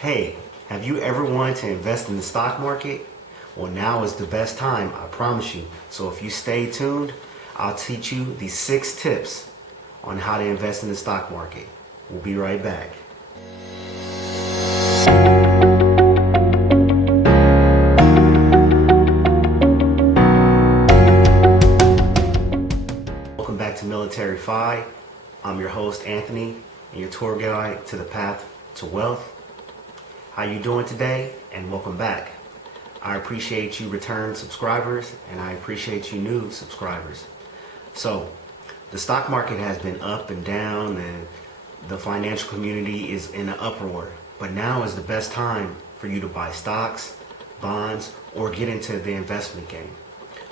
Hey, have you ever wanted to invest in the stock market? Well, now is the best time, I promise you. So if you stay tuned, I'll teach you these 6 tips on how to invest in the stock market. We'll be right back. Welcome back to Military Fi. I'm your host, Anthony, and your tour guide to the path to wealth. How you doing today? And welcome back. I appreciate you return subscribers, and I appreciate you new subscribers. So, the stock market has been up and down, and the financial community is in an uproar. But now is the best time for you to buy stocks, bonds, or get into the investment game.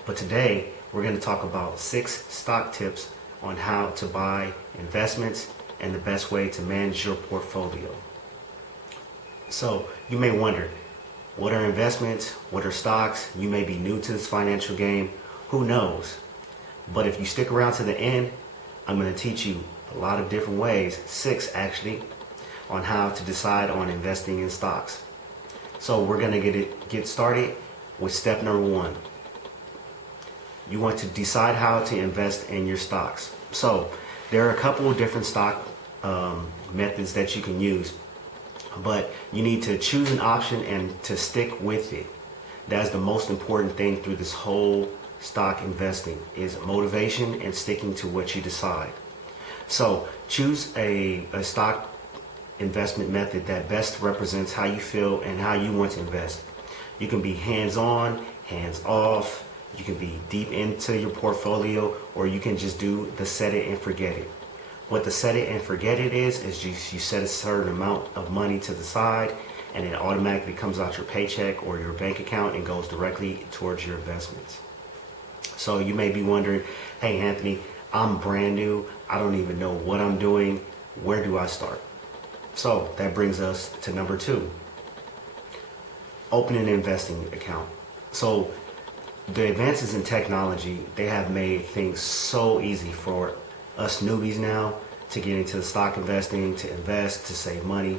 But today, we're going to talk about 6 stock tips on how to buy investments and the best way to manage your portfolio. So you may wonder, what are investments? What are stocks? You may be new to this financial game. Who knows? But if you stick around to the end, I'm going to teach you a lot of different ways, 6 actually, on how to decide on investing in stocks. So we're going to get started with step number 1. You want to decide how to invest in your stocks. So there are a couple of different stock methods that you can use, but you need to choose an option and to stick with it. That's the most important thing through this whole stock investing, is motivation and sticking to what you decide. So choose a stock investment method that best represents how you feel and how you want to invest. You can be hands-on, hands-off, you can be deep into your portfolio, or you can just do the set it and forget it. What the set it and forget it is you set a certain amount of money to the side, and it automatically comes out your paycheck or your bank account and goes directly towards your investments. So you may be wondering, hey Anthony, I'm brand new. I don't even know what I'm doing. Where do I start? So that brings us to number 2. Open an investing account. So the advances in technology, they have made things so easy for us newbies now to get into stock investing, to invest, to save money.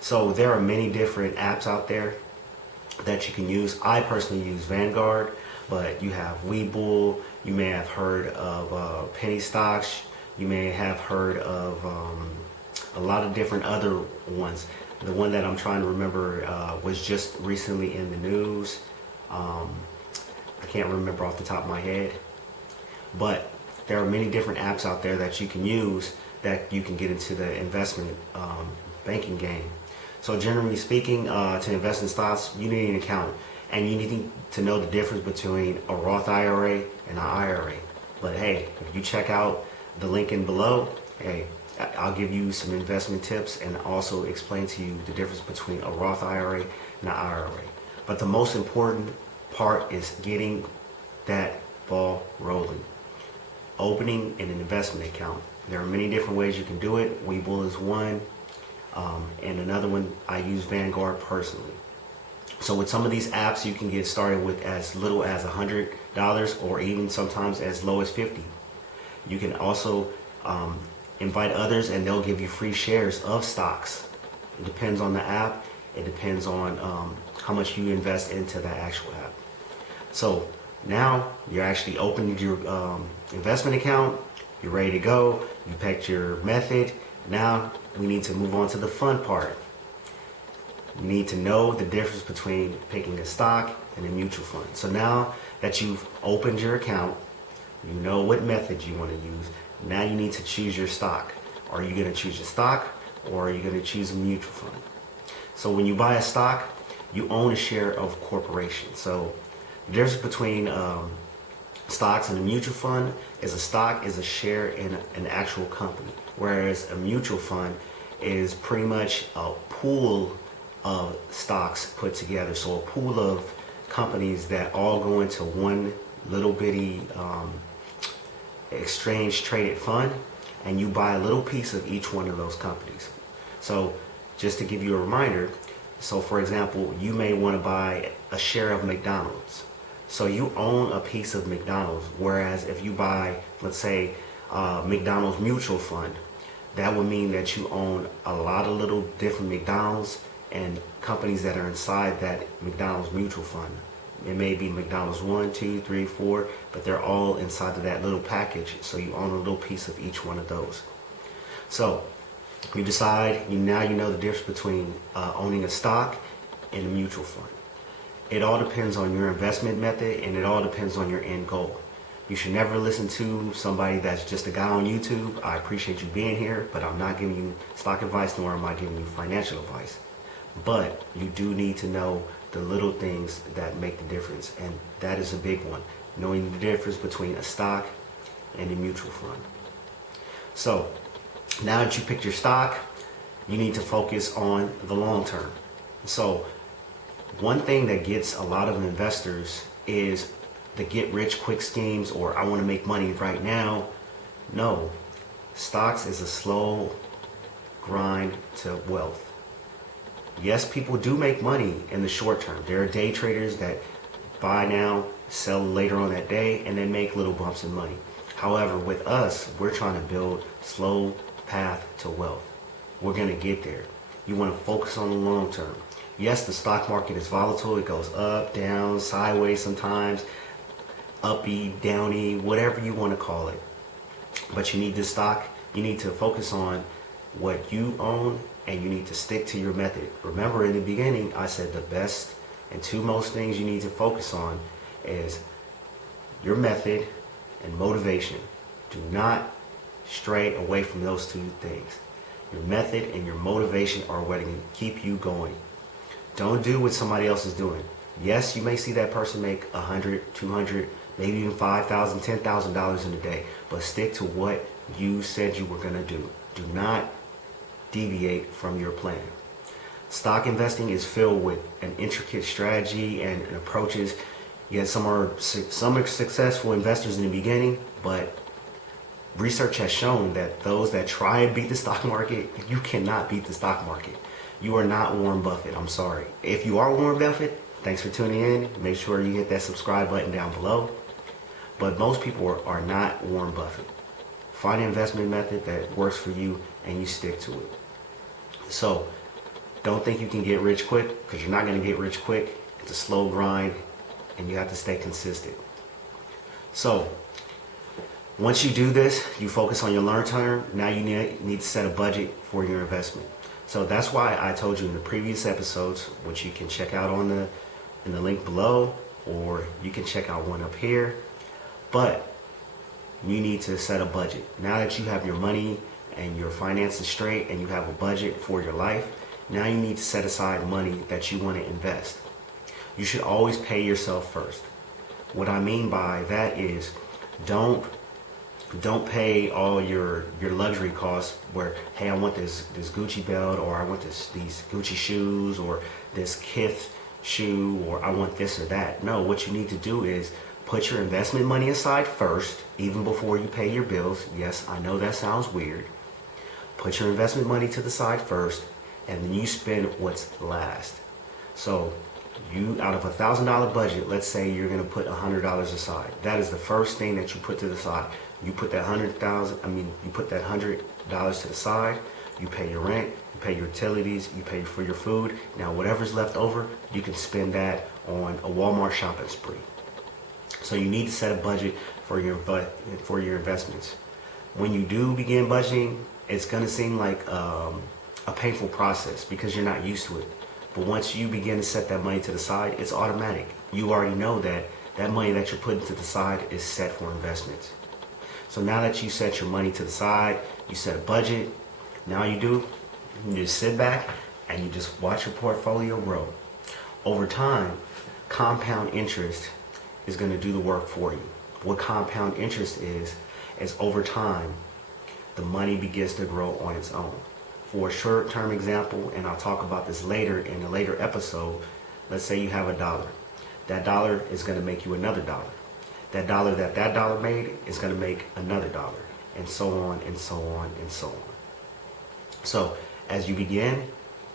So there are many different apps out there that you can use. I personally use Vanguard, but you have Webull, you may have heard of Penny Stocks, you may have heard of a lot of different other ones. The one that I'm trying to remember was just recently in the news. I can't remember off the top of my head, but there are many different apps out there that you can use that you can get into the investment banking game. So generally speaking, to invest in stocks, you need an account, and you need to know the difference between a Roth IRA and an IRA. But hey, if you check out the link in below, hey, I'll give you some investment tips and also explain to you the difference between a Roth IRA and an IRA. But the most important part is getting that ball rolling. Opening an investment account. There are many different ways you can do it. Webull is one, and another one, I use Vanguard personally. So with some of these apps, you can get started with as little as $100 or even sometimes as low as $50. You can also invite others, and they'll give you free shares of stocks. It depends on the app. It depends on how much you invest into that actual app. So now you're actually opening your investment account, you're ready to go, you picked your method. Now we need to move on to the fun part. You need to know the difference between picking a stock and a mutual fund. So now that you've opened your account, you know what method you want to use. Now you need to choose your stock. Are you going to choose a stock, or are you going to choose a mutual fund? So when you buy a stock, you own a share of a corporation. So the difference between stocks and a mutual fund is a stock is a share in an actual company, whereas a mutual fund is pretty much a pool of stocks put together. So a pool of companies that all go into one little bitty exchange traded fund, and you buy a little piece of each one of those companies. So just to give you a reminder, so for example, you may want to buy a share of McDonald's. So you own a piece of McDonald's, whereas if you buy, let's say, McDonald's mutual fund, that would mean that you own a lot of little different McDonald's, and companies that are inside that McDonald's mutual fund. It may be McDonald's 1, 2, 3, 4, but they're all inside of that little package, so you own a little piece of each one of those. So you decide, now you know the difference between owning a stock and a mutual fund. It all depends on your investment method, and it all depends on your end goal. You should never listen to somebody that's just a guy on YouTube. I appreciate you being here, but I'm not giving you stock advice, nor am I giving you financial advice. But you do need to know the little things that make the difference, and that is a big one. Knowing the difference between a stock and a mutual fund. So now that you picked your stock, you need to focus on the long term. So one thing that gets a lot of investors is the get rich quick schemes, or I want to make money right now. No, stocks is a slow grind to wealth. Yes, people do make money in the short term. There are day traders that buy now, sell later on that day, and then make little bumps in money. However, with us, we're trying to build slow path to wealth. We're going to get there. You want to focus on the long term. Yes, the stock market is volatile. It goes up, down, sideways sometimes, uppy, downy, whatever you want to call it. But you need this stock. You need to focus on what you own, and you need to stick to your method. Remember, in the beginning, I said the best and two most things you need to focus on is your method and motivation. Do not stray away from those two things. Your method and your motivation are what can keep you going. Don't do what somebody else is doing. Yes, you may see that person make $100, $200, maybe even $5,000, $10,000 in a day, but stick to what you said you were going to do. Do not deviate from your plan. Stock investing is filled with an intricate strategy and approaches. Yes, some are successful investors in the beginning, but research has shown that those that try and beat the stock market, you cannot beat the stock market. You are not Warren Buffett. I'm sorry. If you are Warren Buffett, thanks for tuning in. Make sure you hit that subscribe button down below. But most people are not Warren Buffett. Find an investment method that works for you and you stick to it. So don't think you can get rich quick, because you're not going to get rich quick. It's a slow grind and you have to stay consistent. So once you do this, you focus on your long term. Now you need to set a budget for your investment. So that's why I told you in the previous episodes, which you can check out in the link below, or you can check out one up here. But you need to set a budget. Now that you have your money and your finances straight and you have a budget for your life, now you need to set aside money that you want to invest. You should always pay yourself first. What I mean by that is don't pay all your luxury costs where, hey, I want this Gucci belt, or I want these Gucci shoes, or this Kith shoe, or I want this or that. No, what you need to do is put your investment money aside first, even before you pay your bills. Yes, I know that sounds weird. Put your investment money to the side first, and then you spend what's last. So you, out of $1,000 budget, let's say you're going to put $100 aside. That is the first thing that you put to the side. You put that $100 to the side. You pay your rent, you pay your utilities, you pay for your food. Now whatever's left over, you can spend that on a Walmart shopping spree. So you need to set a budget for your investments. When you do begin budgeting, it's going to seem like a painful process because you're not used to it. But once you begin to set that money to the side, it's automatic. You already know that that money that you're putting to the side is set for investments. So now that you set your money to the side, you set a budget, now you just sit back and you just watch your portfolio grow. Over time, compound interest is going to do the work for you. What compound interest is over time, the money begins to grow on its own. For a short-term example, and I'll talk about this later in a later episode, let's say you have $1. That dollar is going to make you another dollar. That dollar made is going to make another dollar, and so on and so on and so on. So as you begin,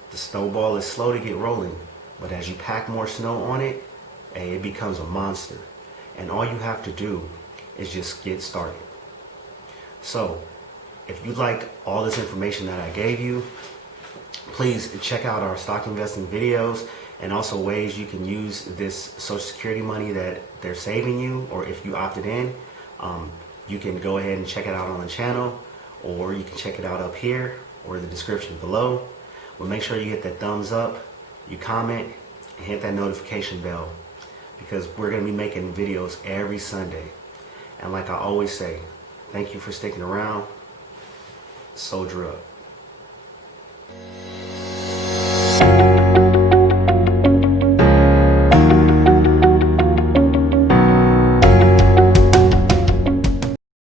the snowball is slow to get rolling, but as you pack more snow on it, it becomes a monster. And all you have to do is just get started. So if you like all this information that I gave you, Please check out our stock investing videos and also ways you can use this Social Security money that they're saving you, or if you opted in, you can go ahead and check it out on the channel, or you can check it out up here or the description below. But make sure you hit that thumbs up, you comment, and hit that notification bell, because we're going to be making videos every Sunday. And like I always say, thank you for sticking around. Soldier up.